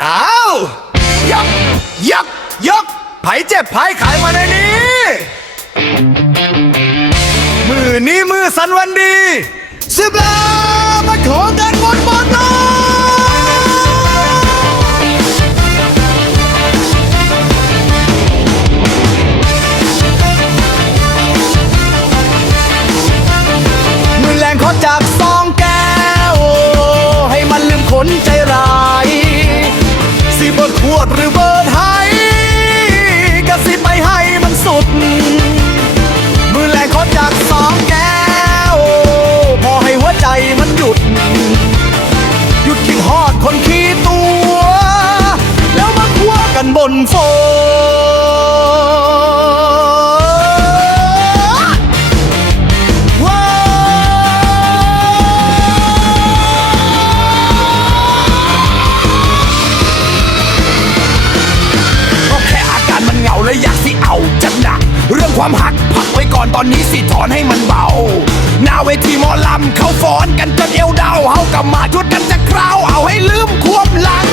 อ้าว ยักยักยักไผเจ็บไผขายมาในนี้ มือนี้มือสันวันดีสิบลามาขอกันบนบนโน หยุดคิดฮอดคนขี้ตัว แล้วมาคั่วกันบนโฟว้าแค่อาการมันเหงาเลยอยากสิเอาจัดหนักเรื่องความหักพักไว้ก่อนตอนนี้สิถอนให้มันเบาหน้าเวที ลำเขาฟ้อนกันจนเอวดาวเฮากลับมาชุดกันจะคราวเอาให้ลืมความหลัง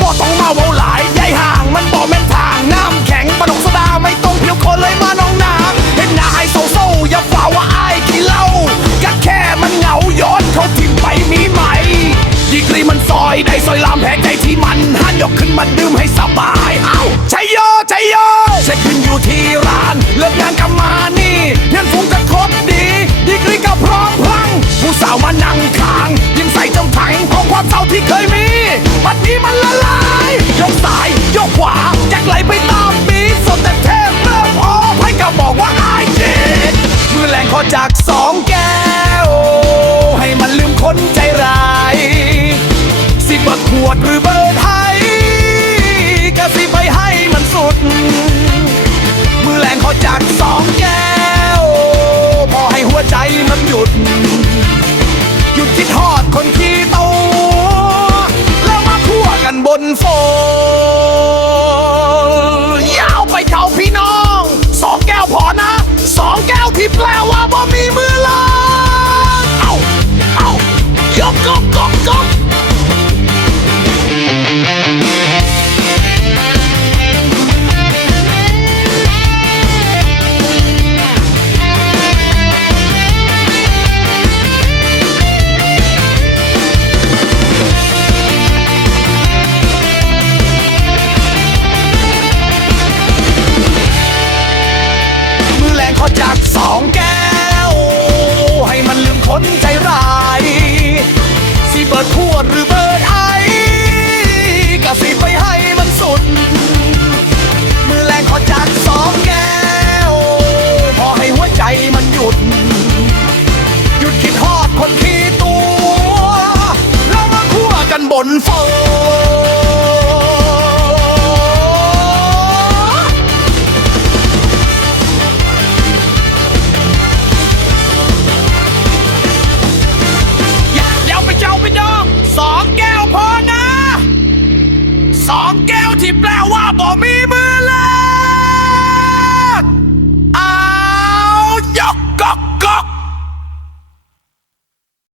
บ่ต้องมาเว้าหลายใหญ่ห่างมันบ่แม่นทางน้ำแข็งปนกสดาไม่ต้องเพียวคนเลยมาน้องนางเห็นหน้าให้โซโซอย่าฝ่าว่าอายกี่เล่าก็แค่มันเหงาย้อนเขาทิ้งไปมีไหมดีกรีมันซอยได้ซอยลามแผลใจที่มันหันยกขึ้นมาดื่มให้สบายเอ้าชัยโยชัยโยเช็คขึ้นอยู่ที่ร้านเลิกงานกลับมานี่ ยกก บนฟ้า